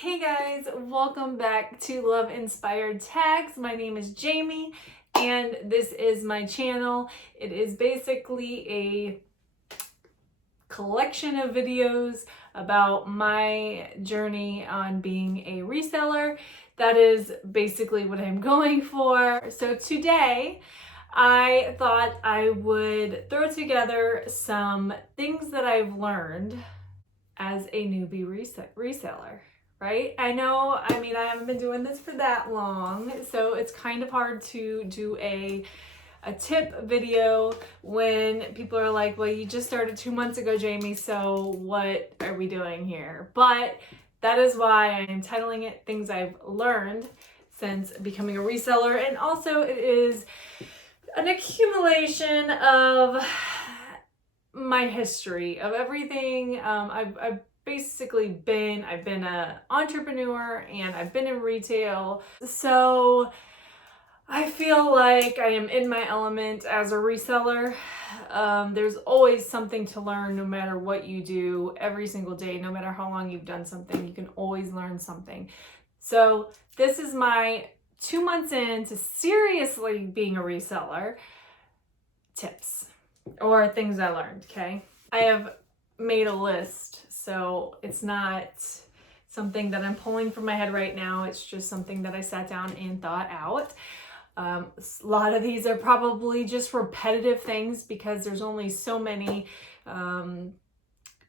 Hey guys, welcome back to Love Inspired Tags. My name is Jamie and this is my channel. It is basically a collection of videos about my journey on being a reseller. That is basically what I'm going for. So today I thought I would throw together some things that I've learned as a newbie reseller. Right? I know, I haven't been doing this for that long, so it's kind of hard to do a tip video when people are like, well, you just started 2 months ago, Jamie, so what are we doing here? But that is why I'm titling it Things I've Learned since becoming a reseller, and also it is an accumulation of my history of everything. I've basically been an entrepreneur and I've been in retail. So I feel like I am in my element as a reseller. There's always something to learn no matter what you do every single day, no matter how long you've done something, you can always learn something. So this is my 2 months into seriously being a reseller tips or things I learned, okay? I have made a list, so it's not something that I'm pulling from my head right now. It's just something that I sat down and thought out. A lot of these are probably just repetitive things because there's only so many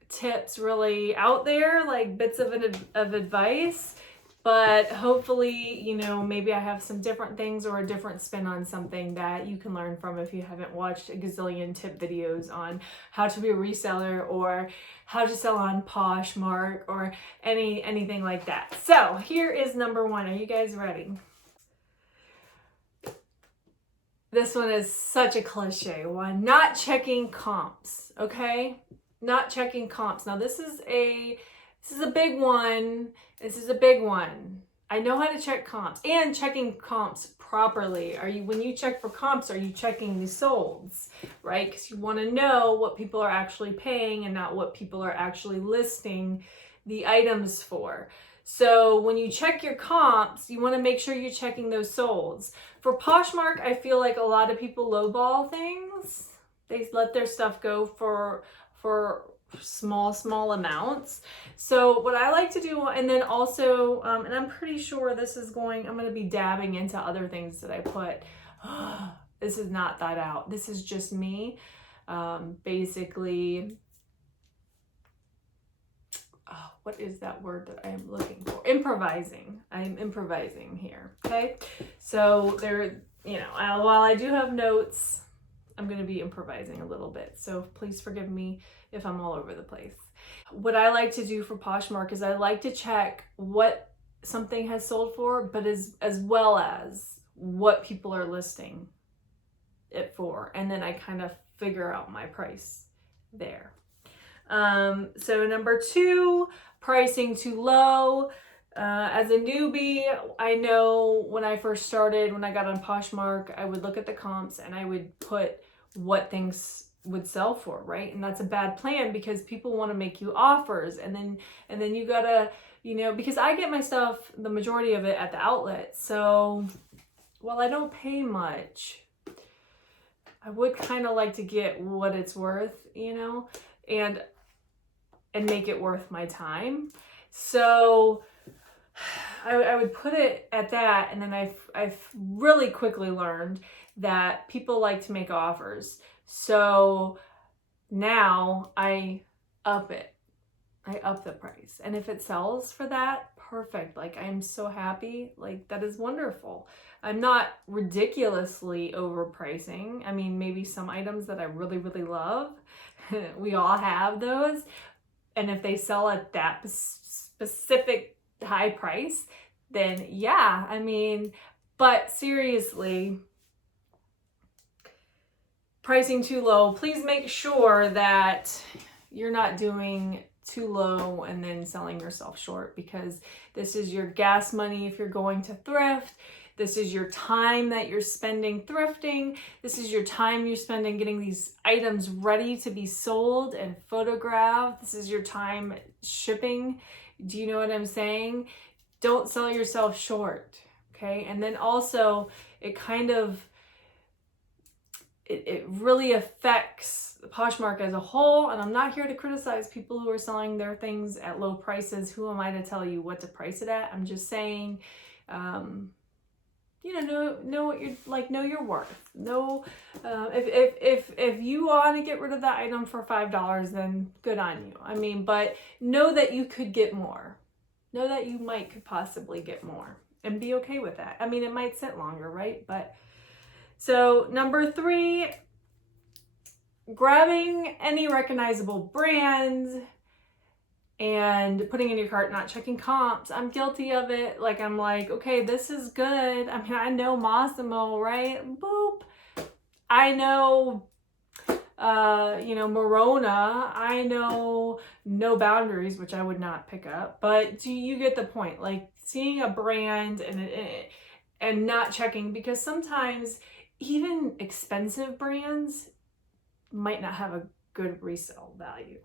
tips really out there, like bits of advice. But hopefully, maybe I have some different things or a different spin on something that you can learn from if you haven't watched a gazillion tip videos on how to be a reseller or how to sell on Poshmark or anything like that. So here is number one. Are you guys ready? This one is such a cliche one. Not checking comps, okay? Not checking comps. Now this is a big one. This is a big one. I know how to check comps and checking comps properly. When you check for comps, are you checking the solds, right? Because you want to know what people are actually paying and not what people are actually listing the items for. So when you check your comps, you want to make sure you're checking those solds. For Poshmark, I feel like a lot of people lowball things. They let their stuff go for small amounts. So what I like to do, and then also, and I'm pretty sure I'm going to be dabbing into other things that I put. This is not thought out. This is just me. Basically, what is that word that I am looking for? Improvising. I am improvising here. Okay. So while I do have notes, I'm going to be improvising a little bit. So please forgive me if I'm all over the place. What I like to do for Poshmark is I like to check what something has sold for, but as well as what people are listing it for. And then I kind of figure out my price there. So number 2, pricing too low. As a newbie, I know when I first started, when I got on Poshmark, I would look at the comps and I would put what things would sell for, right? And that's a bad plan because people want to make you offers, and then you gotta, because I get my stuff, the majority of it at the outlet. So while I don't pay much, I would kind of like to get what it's worth, and make it worth my time. So I would put it at that, and then I've really quickly learned that people like to make offers. So now I up it. I up the price. And if it sells for that, perfect. Like, I'm so happy. Like, that is wonderful. I'm not ridiculously overpricing. I mean, maybe some items that I really, really love. We all have those. And if they sell at that specific high price, then yeah, but seriously, pricing too low, please make sure that you're not doing too low and then selling yourself short, because this is your gas money if you're going to thrift. This is your time that you're spending thrifting. This is your time you're spending getting these items ready to be sold and photographed. This is your time shipping Do you know what I'm saying? Don't sell yourself short, okay? And then also, it kind of, it really affects Poshmark as a whole. And I'm not here to criticize people who are selling their things at low prices. Who am I to tell you what to price it at? I'm just saying, you know what you're like, know your worth. Know, if you want to get rid of that item for $5, then good on you. I mean, but know that you could get more. Know that you could possibly get more, and be okay with that. I mean, it might sit longer, right? But so number 3, grabbing any recognizable brands and putting in your cart, not checking comps. I'm guilty of it. Like, I'm like, okay, this is good. I mean, I know Massimo, right? Boop. I know, Morona. I know No Boundaries, which I would not pick up. But do you get the point? Like, seeing a brand and not checking, because sometimes even expensive brands might not have a good resale value.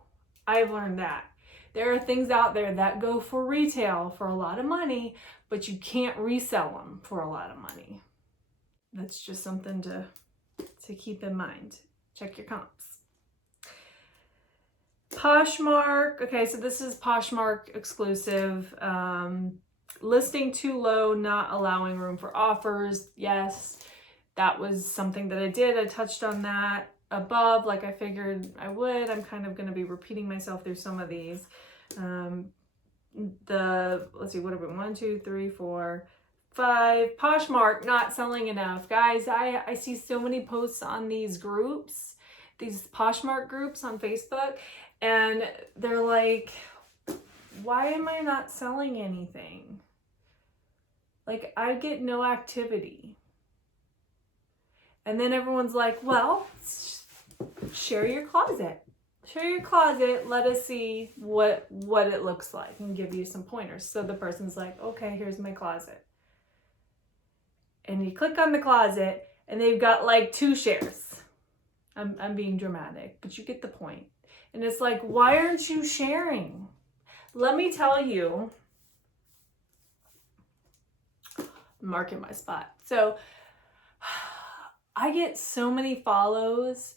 I've learned that. There are things out there that go for retail for a lot of money, but you can't resell them for a lot of money. That's just something to keep in mind. Check your comps. Poshmark. Okay, so this is Poshmark exclusive. Listing too low, not allowing room for offers. Yes, that was something that I did. I touched on that above, like I figured I would. I'm kind of going to be repeating myself through some of these. Let's see, what are we? 1, 2, 3, 4, 5. Poshmark not selling enough. Guys, I see so many posts on these groups, these Poshmark groups on Facebook, and they're like, why am I not selling anything? Like, I get no activity. And then everyone's like, well, share your closet. Share your closet. Let us see what it looks like and give you some pointers. So the person's like, okay, here's my closet. And you click on the closet and they've got like 2 shares. I'm being dramatic, but you get the point. And it's like, why aren't you sharing? Let me tell you, I'm marking my spot. So I get so many follows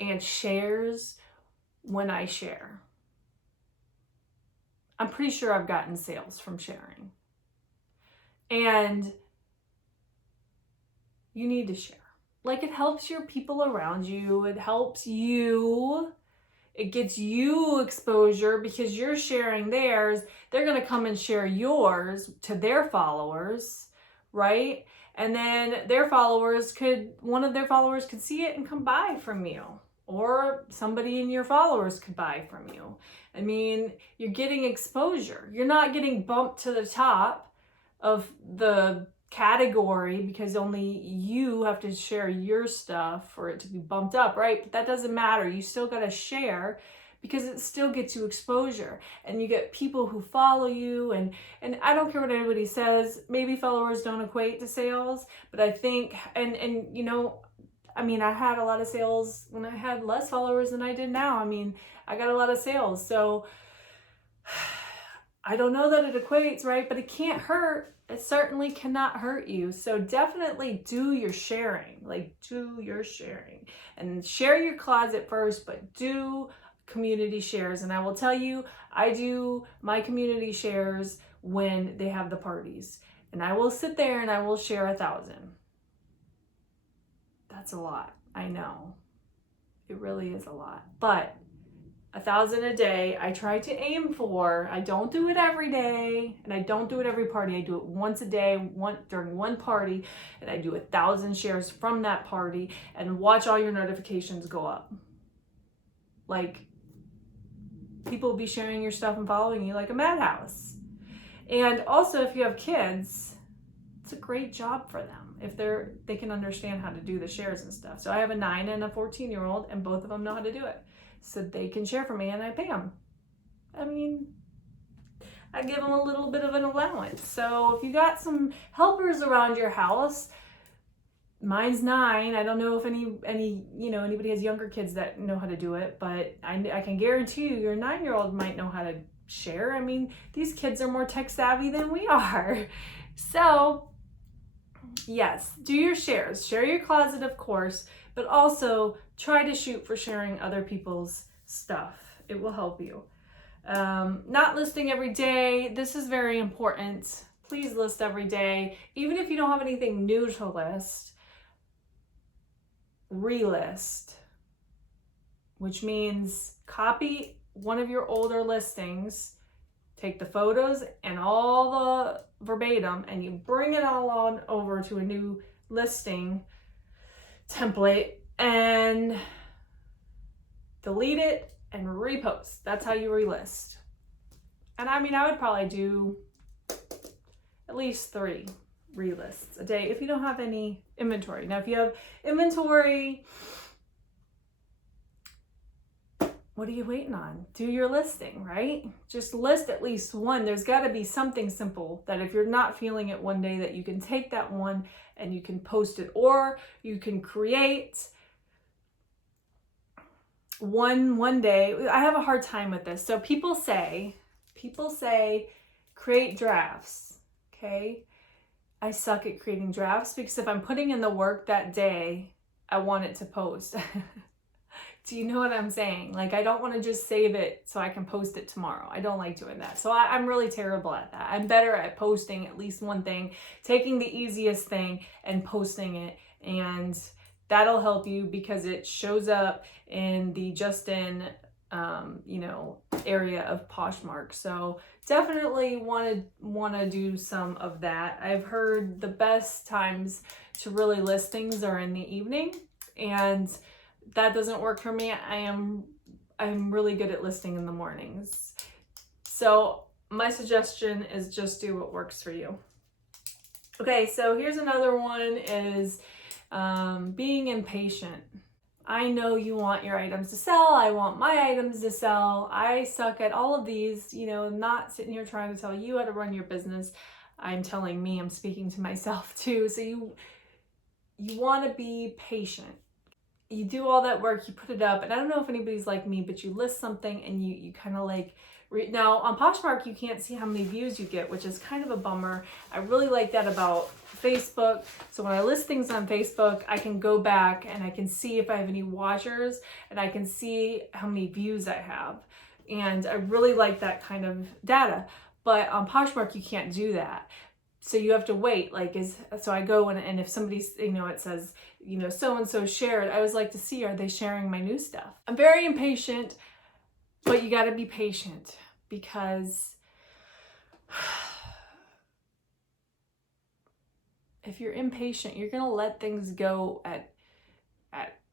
and shares when I share. I'm pretty sure I've gotten sales from sharing. And you need to share. Like, it helps your people around you. It helps you. It gets you exposure because you're sharing theirs. They're going to come and share yours to their followers, right? And then one of their followers could see it and come buy from you. Or somebody in your followers could buy from you. I mean, you're getting exposure. You're not getting bumped to the top of the category because only you have to share your stuff for it to be bumped up, right? But that doesn't matter. You still got to share because it still gets you exposure, and you get people who follow you, and I don't care what anybody says. Maybe followers don't equate to sales, but I think, and you know, I mean, I had a lot of sales when I had less followers than I did now. I mean, I got a lot of sales, so I don't know that it equates, right? But it can't hurt. It certainly cannot hurt you. So definitely do your sharing, and share your closet first, but do community shares. And I will tell you, I do my community shares when they have the parties, and I will sit there and I will share 1,000. That's a lot. I know it really is a lot, but 1,000 a day I try to aim for. I don't do it every day, and I don't do it every party. I do it once a day, during one party, and I do 1,000 shares from that party, and watch all your notifications go up. Like, people will be sharing your stuff and following you like a madhouse. And also, if you have kids, it's a great job for them if they can understand how to do the shares and stuff. So I have a 9 and a 14-year-old, and both of them know how to do it. So they can share for me, and I pay them. I mean, I give them a little bit of an allowance. So if you got some helpers around your house, mine's 9. I don't know if anybody has younger kids that know how to do it, but I can guarantee you your 9-year-old might know how to share. I mean, these kids are more tech savvy than we are. So yes, do your shares. Share your closet, of course, but also try to shoot for sharing other people's stuff. It will help you. Not listing every day. This is very important. Please list every day. Even if you don't have anything new to list, relist, which means copy one of your older listings, take the photos and all the verbatim, and you bring it all on over to a new listing template and delete it and repost. That's how you relist. And I mean, I would probably do at least 3 relists a day if you don't have any inventory. Now, if you have inventory, what are you waiting on? Do your listing, right? Just list at least one. There's got to be something simple that if you're not feeling it one day, that you can take that one and you can post it, or you can create one day. I have a hard time with this. So people say create drafts. Okay. I suck at creating drafts because if I'm putting in the work that day, I want it to post. Do you know what I'm saying? Like, I don't want to just save it so I can post it tomorrow. I don't like doing that. So I'm really terrible at that. I'm better at posting at least one thing, taking the easiest thing and posting it. And that'll help you because it shows up in the just-in, area of Poshmark. So definitely want to do some of that. I've heard the best times to really list things are in the evening, and that doesn't work for me. I'm really good at listing in the mornings. So my suggestion is just do what works for you. Okay, so here's another one is being impatient. I know you want your items to sell. I want my items to sell. I suck at all of these, not sitting here trying to tell you how to run your business. I'm telling me, I'm speaking to myself too. So you want to be patient. You do all that work, you put it up, and I don't know if anybody's like me, but you list something and you kind of like, now on Poshmark, you can't see how many views you get, which is kind of a bummer. I really like that about Facebook. So when I list things on Facebook, I can go back and I can see if I have any watchers and I can see how many views I have. And I really like that kind of data. But on Poshmark, you can't do that. So you have to wait, so I go and if somebody's, it says, so-and-so shared, I always like to see, are they sharing my new stuff? I'm very impatient, but you got to be patient because if you're impatient, you're going to let things go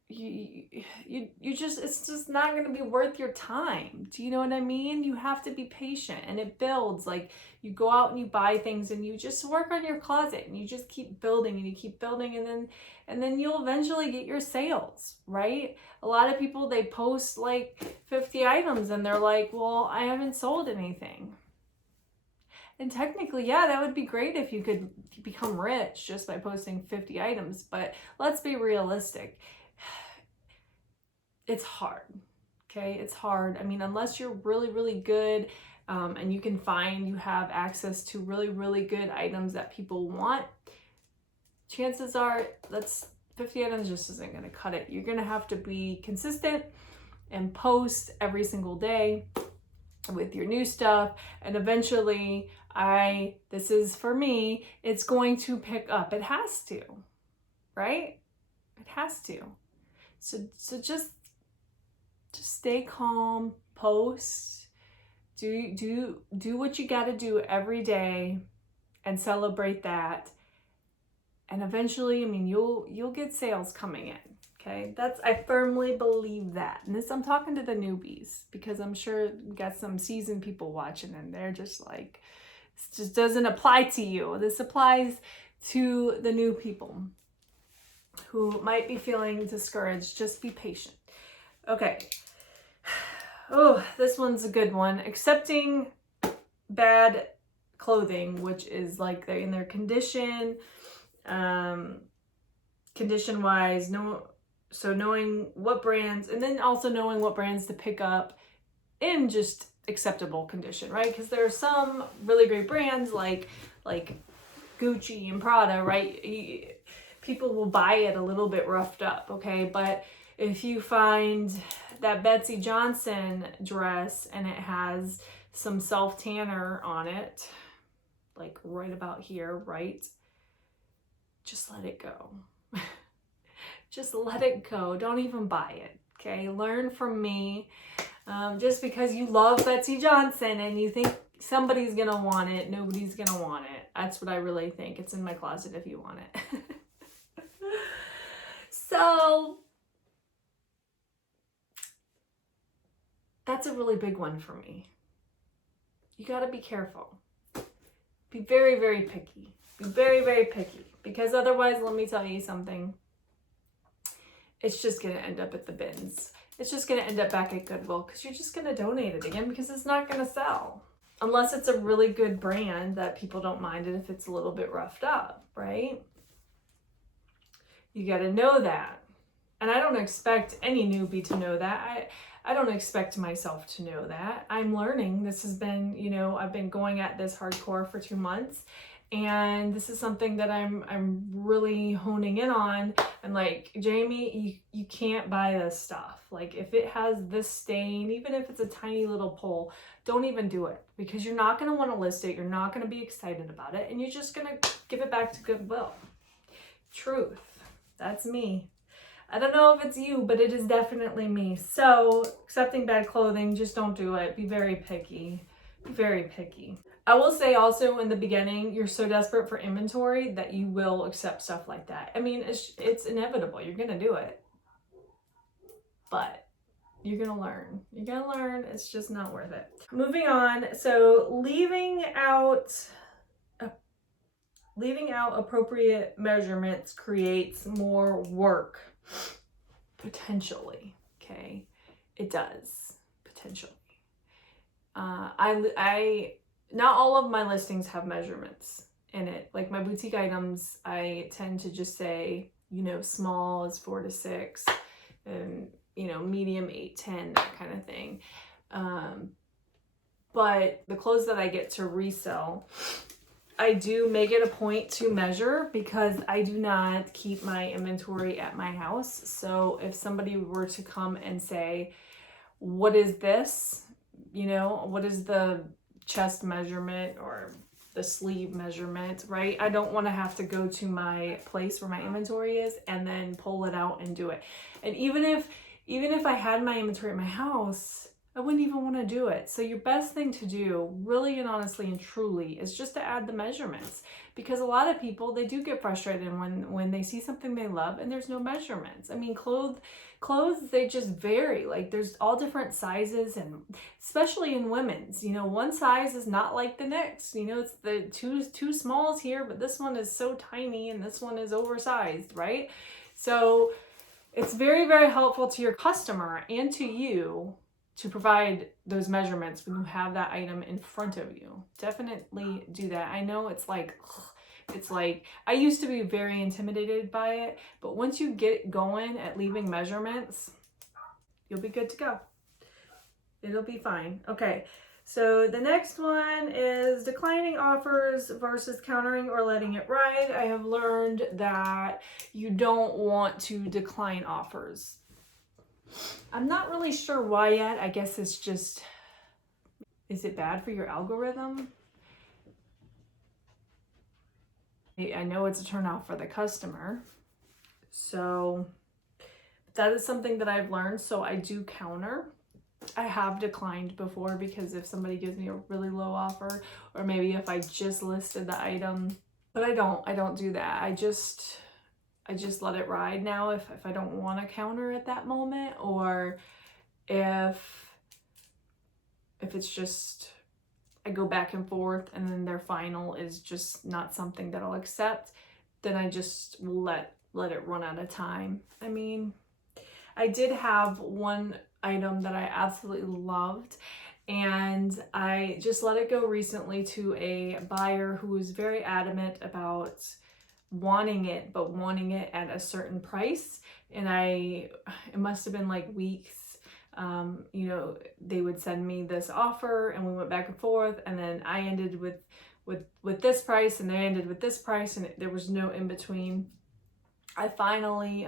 it's just not going to be worth your time. Do you know what I mean? You have to be patient, and it builds. Like, you go out and you buy things and you just work on your closet and you just keep building and you keep building, and then you'll eventually get your sales, right? A lot of people, they post like 50 items and they're like, well, I haven't sold anything. And technically, yeah, that would be great if you could become rich just by posting 50 items, but let's be realistic. It's hard, okay? It's hard. I mean, unless you're really, really good and you have access to really, really good items that people want, chances are 50 items just isn't going to cut it. You're going to have to be consistent and post every single day with your new stuff. And eventually, this is for me, it's going to pick up. It has to, right? It has to. So just stay calm, post, do what you got to do every day and celebrate that. And eventually, I mean, you'll get sales coming in. Okay, I firmly believe that. And I'm talking to the newbies because I'm sure we got some seasoned people watching and they're just like, this just doesn't apply to you. This applies to the new people who might be feeling discouraged. Just be patient. Okay. Oh, this one's a good one. Accepting bad clothing, which is like they're in their condition, condition-wise, so knowing what brands, and then also knowing what brands to pick up in just acceptable condition, right? Because there are some really great brands like Gucci and Prada, right? People will buy it a little bit roughed up, okay? But if you find that Betsy Johnson dress and it has some self tanner on it, like right about here, right? Just let it go. Just let it go. Don't even buy it, okay? Learn from me. Just because you love Betsy Johnson and you think somebody's gonna want it, nobody's gonna want it. That's what I really think. It's in my closet if you want it. So that's a really big one for me. You gotta be careful. Be very, very picky. Be very, very picky. Because otherwise, let me tell you something. It's just gonna end up at the bins. It's just gonna end up back at Goodwill because you're just gonna donate it again because it's not gonna sell. Unless it's a really good brand that people don't mind it if it's a little bit roughed up, right? You gotta know that. And I don't expect any newbie to know that. I don't expect myself to know that. I'm learning. This has been, I've been going at this hardcore for 2 months. And this is something that I'm really honing in on. And like, Jamie, you can't buy this stuff. Like if it has this stain, even if it's a tiny little pole, don't even do it because you're not going to want to list it. You're not going to be excited about it. And you're just going to give it back to Goodwill. Truth. That's me. I don't know if it's you, but it is definitely me. So accepting bad clothing, just don't do it. Be very picky. Be very picky. I will say also in the beginning, you're so desperate for inventory that you will accept stuff like that. I mean, it's inevitable. You're going to do it. But you're going to learn. You're going to learn. It's just not worth it. Moving on. So leaving out appropriate measurements creates more work. Potentially. Okay. It does. Potentially. Not all of my listings have measurements in it. Like my boutique items, I tend to just say, small is 4 to 6 and, medium 8, 10, that kind of thing. But the clothes that I get to resell, I do make it a point to measure because I do not keep my inventory at my house. So if somebody were to come and say, what is this? What is the chest measurement or the sleeve measurement, right? I don't want to have to go to my place where my inventory is and then pull it out and do it. And even if I had my inventory at my house, I wouldn't even want to do it. So your best thing to do, really and honestly and truly, is just to add the measurements. Because a lot of people, they do get frustrated when they see something they love and there's no measurements. I mean, clothes, they just vary. Like there's all different sizes, and especially in women's, one size is not like the next. It's the two smalls here, but this one is so tiny and this one is oversized, right? So it's very, very helpful to your customer and to you to provide those measurements when you have that item in front of you. Definitely do that. I know it's like I used to be very intimidated by it, but once you get going at leaving measurements, you'll be good to go. It'll be fine. Okay, so the next one is declining offers versus countering or letting it ride. I have learned that you don't want to decline offers. I'm not really sure why yet. I guess it's just, is it bad for your algorithm? I know it's a turnoff for the customer. So that is something that I've learned. So I do counter. I have declined before because if somebody gives me a really low offer, or maybe if I just listed the item, but I don't do that. I just let it ride now if I don't want to counter at that moment, or if it's just I go back and forth and then their final is just not something that I'll accept, then I just will let it run out of time. I mean, I did have one item that I absolutely loved, and I just let it go recently to a buyer who was very adamant about wanting it, but wanting it at a certain price. And it must have been like weeks You know, they would send me this offer and we went back and forth, and then I ended with this price and they ended with this price, and there was no in between. I finally,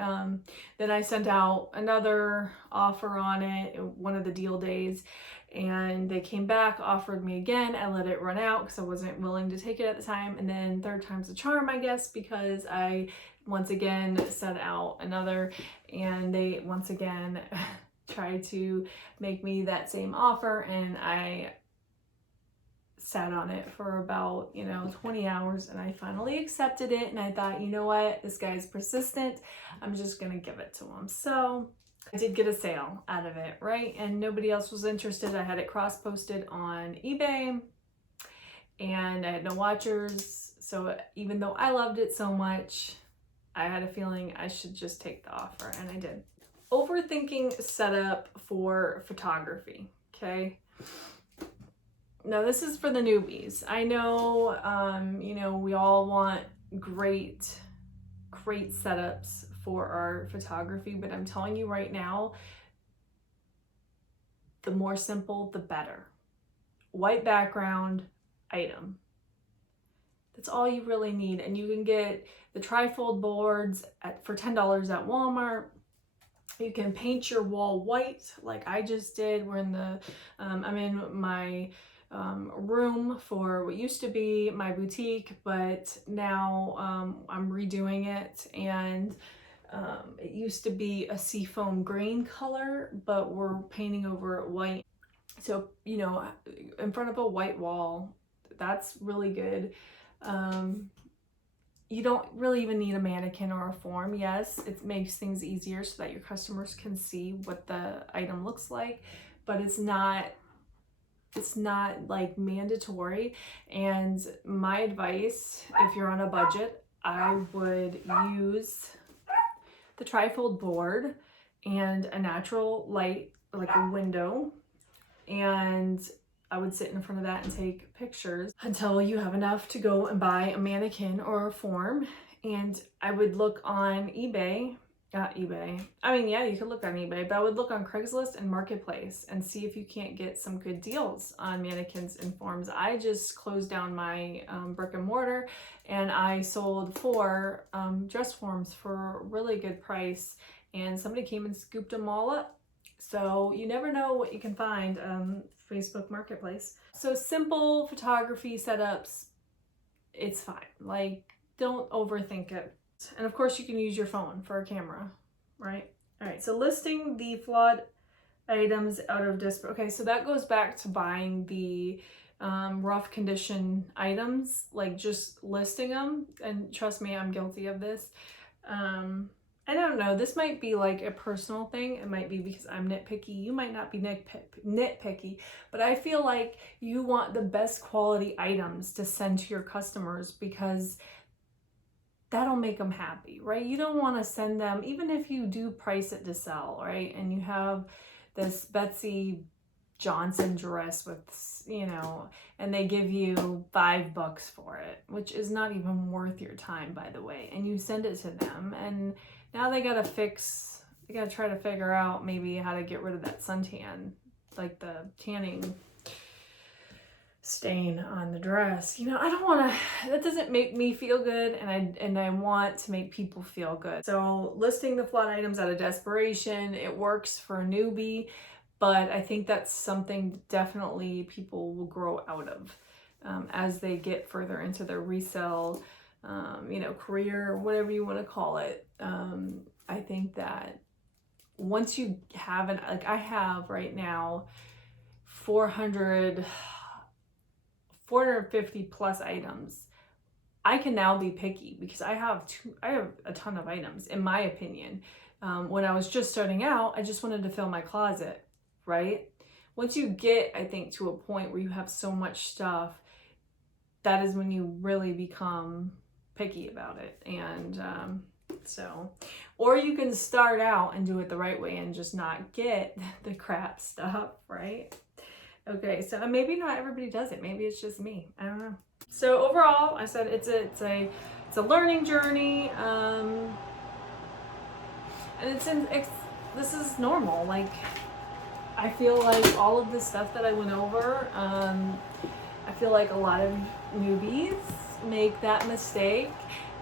then I sent out another offer on it, one of the deal days, and they came back, offered me again. I let it run out because I wasn't willing to take it at the time. And then third time's a charm, I guess, because I once again sent out another, and they once again tried to make me that same offer, and I sat on it for about, 20 hours, and I finally accepted it. And I thought, you know what, this guy's persistent, I'm just gonna give it to him. So I did get a sale out of it, right? And nobody else was interested. I had it cross-posted on eBay and I had no watchers. So even though I loved it so much, I had a feeling I should just take the offer, and I did. Overthinking setup for photography, okay? Now this is for the newbies. I know, we all want great setups for our photography, but I'm telling you right now, the more simple, the better. White background, item. That's all you really need. And you can get the trifold boards for $10 at Walmart. You can paint your wall white like I just did. We're in the, I'm in my room for what used to be my boutique, but now I'm redoing it, and it used to be a seafoam green color, but we're painting over it white. So, in front of a white wall, that's really good. You don't really even need a mannequin or a form. Yes, it makes things easier so that your customers can see what the item looks like, but it's not like mandatory. And my advice, if you're on a budget, I would use the trifold board and a natural light, like a window, and I would sit in front of that and take pictures until you have enough to go and buy a mannequin or a form. And I would look on eBay. I mean, yeah, you could look on eBay, but I would look on Craigslist and Marketplace and see if you can't get some good deals on mannequins and forms. I just closed down my brick and mortar, and I sold 4 dress forms for a really good price, and somebody came and scooped them all up. So you never know what you can find on Facebook Marketplace. So simple photography setups, it's fine. Like, don't overthink it. And of course you can use your phone for a camera, right? All right, so listing the flawed items out of display. Okay, so that goes back to buying the rough condition items, like just listing them. And trust me, I'm guilty of this. I don't know, this might be like a personal thing. It might be because I'm nitpicky. You might not be nitpicky, but I feel like you want the best quality items to send to your customers because that'll make them happy, right? You don't want to send them, even if you do price it to sell, right? And you have this Betsy Johnson dress with, and they give you $5 for it, which is not even worth your time, by the way. And you send it to them, and now they gotta try to figure out maybe how to get rid of that suntan, like the tanning stain on the dress. I don't want to, that doesn't make me feel good, and I want to make people feel good. So listing the flawed items out of desperation, it works for a newbie, but I think that's something definitely people will grow out of as they get further into their resell career, or whatever you want to call it. I think that once you have I have right now 450 plus items, I can now be picky because I have a ton of items, in my opinion. When I was just starting out, I just wanted to fill my closet, right? Once you get, I think, to a point where you have so much stuff, that is when you really become picky about it. And or you can start out and do it the right way and just not get the crap stuff, right? Okay, so maybe not everybody does it. Maybe it's just me. I don't know. So overall, I said it's a learning journey, and this is normal. Like, I feel like all of the stuff that I went over, I feel like a lot of newbies make that mistake.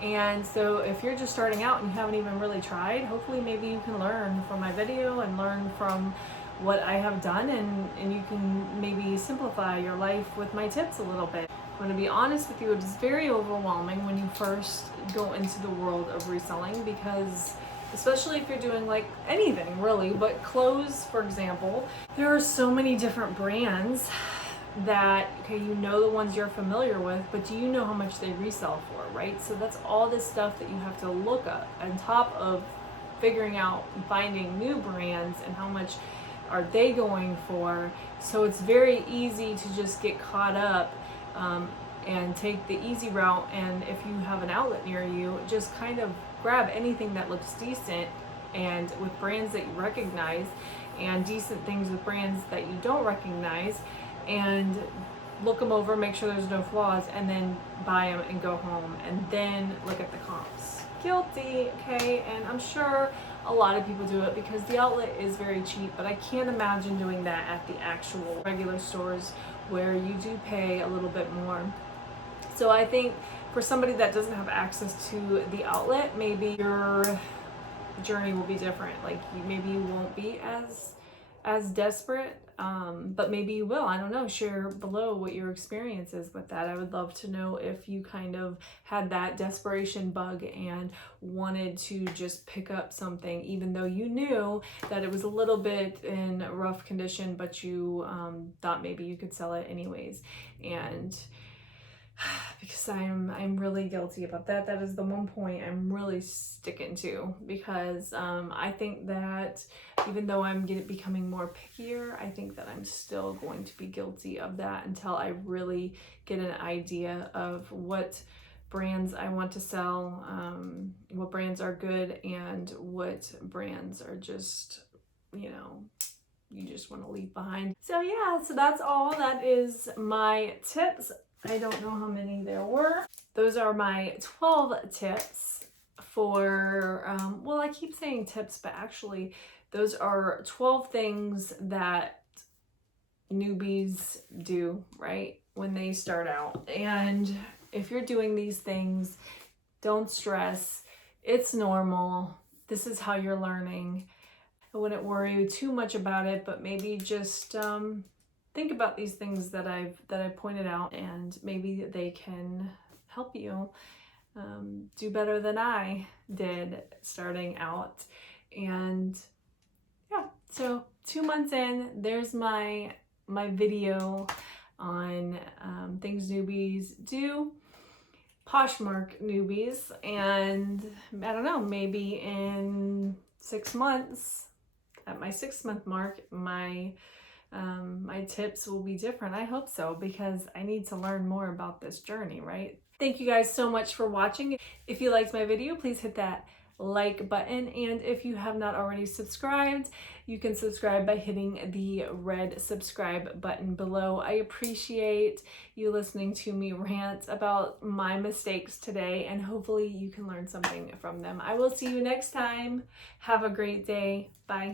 And so if you're just starting out and you haven't even really tried, hopefully maybe you can learn from my video and learn from what I have done, and you can maybe simplify your life with my tips a little bit. I'm going to be honest with you, it is very overwhelming when you first go into the world of reselling, because especially if you're doing like anything really, but clothes, for example, there are so many different brands that, okay, you know the ones you're familiar with, but do you know how much they resell for, right? So that's all this stuff that you have to look up on top of figuring out and finding new brands and how much are they going for. So it's very easy to just get caught up and take the easy route, and if you have an outlet near you, just kind of grab anything that looks decent and with brands that you recognize, and decent things with brands that you don't recognize, and look them over, make sure there's no flaws, and then buy them and go home, and then look at the comps. Guilty, okay? And I'm sure a lot of people do it because the outlet is very cheap, but I can't imagine doing that at the actual regular stores where you do pay a little bit more. So I think for somebody that doesn't have access to the outlet, maybe your journey will be different. Like maybe you won't be as desperate, but maybe you will. I don't know. Share below what your experience is with that. I would love to know if you kind of had that desperation bug and wanted to just pick up something even though you knew that it was a little bit in rough condition, but you thought maybe you could sell it anyways. And because I'm really guilty about that. That is the one point I'm really sticking to, because I think that even though I'm becoming more pickier, I think that I'm still going to be guilty of that until I really get an idea of what brands I want to sell, what brands are good, and what brands are just, you just want to leave behind. So yeah, so that's all. That is my tips. I don't know how many there were. Those are my 12 tips for, well, I keep saying tips, but actually those are 12 things that newbies do, right, when they start out. And if you're doing these things, don't stress. It's normal. This is how you're learning. I wouldn't worry too much about it, but maybe just think about these things that I pointed out, and maybe they can help you do better than I did starting out. And yeah, so 2 months in, there's my video on things newbies do, Poshmark newbies, and I don't know, maybe in 6 months, at my 6-month mark, my tips will be different. I hope so, because I need to learn more about this journey, right? Thank you guys so much for watching. If you liked my video, please hit that like button, and if you have not already subscribed, you can subscribe by hitting the red subscribe button below. I appreciate you listening to me rant about my mistakes today, and hopefully you can learn something from them. I will see you next time. Have a great day. Bye.